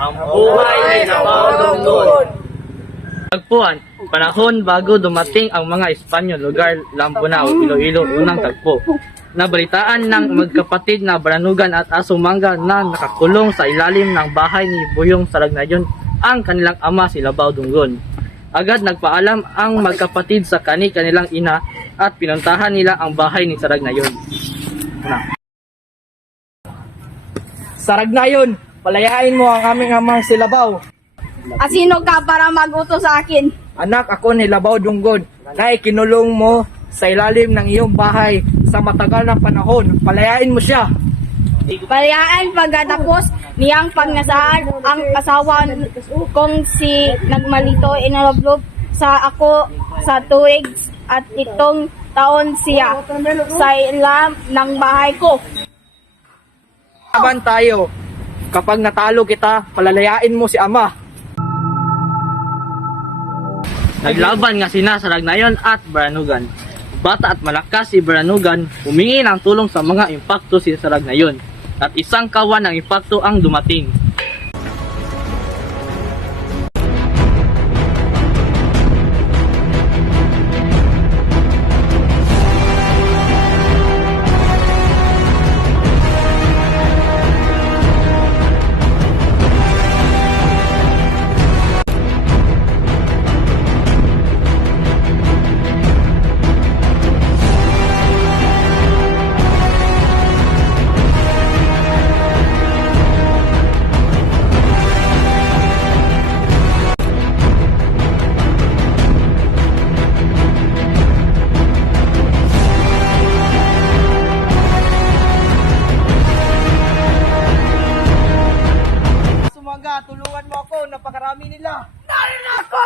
Ang buhay ni Labaw Dunggon. Tagpuan, panahon bago dumating ang mga Espanyol, lugar Lampunao, Iloilo, unang tagpo. Nabalitaan ng magkapatid na Baranugan at Asumanga na nakakulong sa ilalim ng bahay ni Buyong Saragnayon ang kanilang ama si Labaw Dunggon. Agad nagpaalam ang magkapatid sa kanilang ina at pinuntahan nila ang bahay ni Saragnayon. Saragnayon, palayain mo ang aming amang si Labaw. Sino ka para mag-utos sa akin? Anak ako ni Labaw Dunggon na ikinulong mo sa ilalim ng iyong bahay sa matagal na panahon. Palayain mo siya. Palayaan pagkatapos niyang pagnasaan ang asawa kong si Nagmalito inalablob sa ako sa tuig at 7 taon siya sa ilam ng bahay ko. Laban tayo. Kapag natalo kita, palalayain mo si ama. Naglaban nga sina Saragnayon at Baranugan. Bata at malakas si Baranugan, humingi ng tulong sa mga impakto si Saragnayon at isang kawan ng impakto ang dumating. Sumaga, tulungan mo ako. Napakarami nila. Narin ako!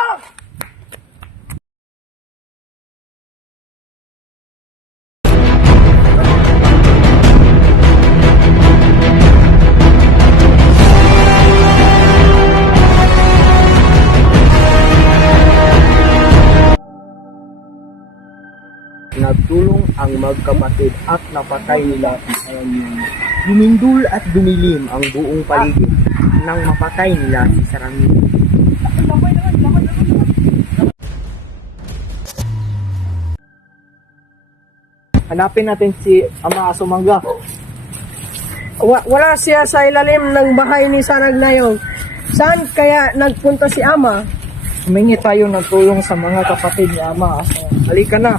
Nagtulong ang magkapatid at napatay nila si Saragnayon. Dumindul at dumilim ang buong paligid nang mapatay nila si Saragnayon. Hanapin natin si Ama Asumanga. Wala siya sa ilalim ng bahay ni Saragnayon. Saan kaya nagpunta si Ama? Humingi tayo ng tulong sa mga kapatid ni Ama. Halika na.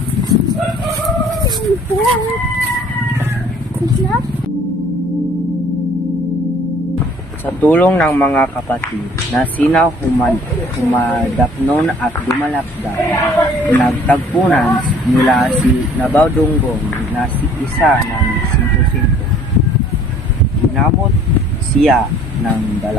Sa tulong ng mga kapatid na sina Humadapnon at Dumalapdap, nagtagpunan nila si Labaw Dunggon na si isa ng sinto-sinto. Ginamot siya ng 2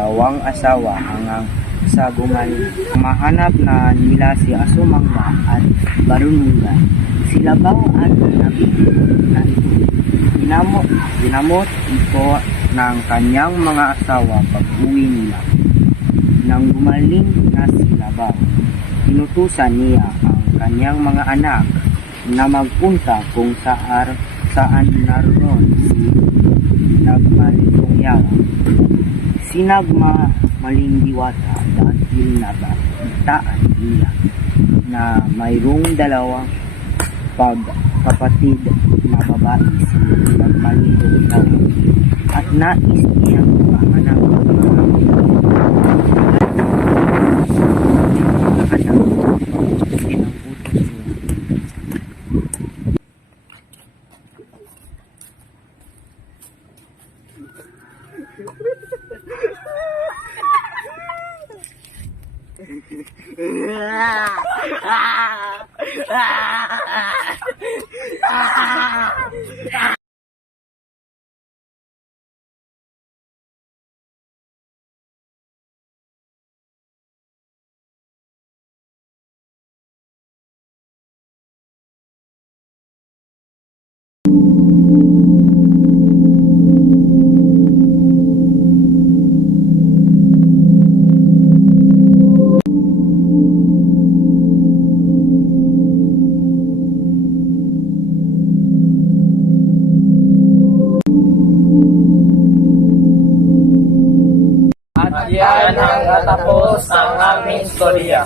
asawa hanggang sa gumaling. Mahanap na nila si Asumanga at Baranugan. Si Labaw at nabito na ito. Ginamot ito ng kanyang mga asawa pag-uwi nila. Nang gumaling na si Labaw, inutusan niya ang kanyang mga anak na magpunta kung saan naroon si Nagmalintong. Si Nagmalindiwata dahil nabataan niya na mayroong 2 kapatid na babae si Nagmalintong at nais niyang mahanap ang mga anak. Pinagutos niya. At yan ang natapos ang aming storya.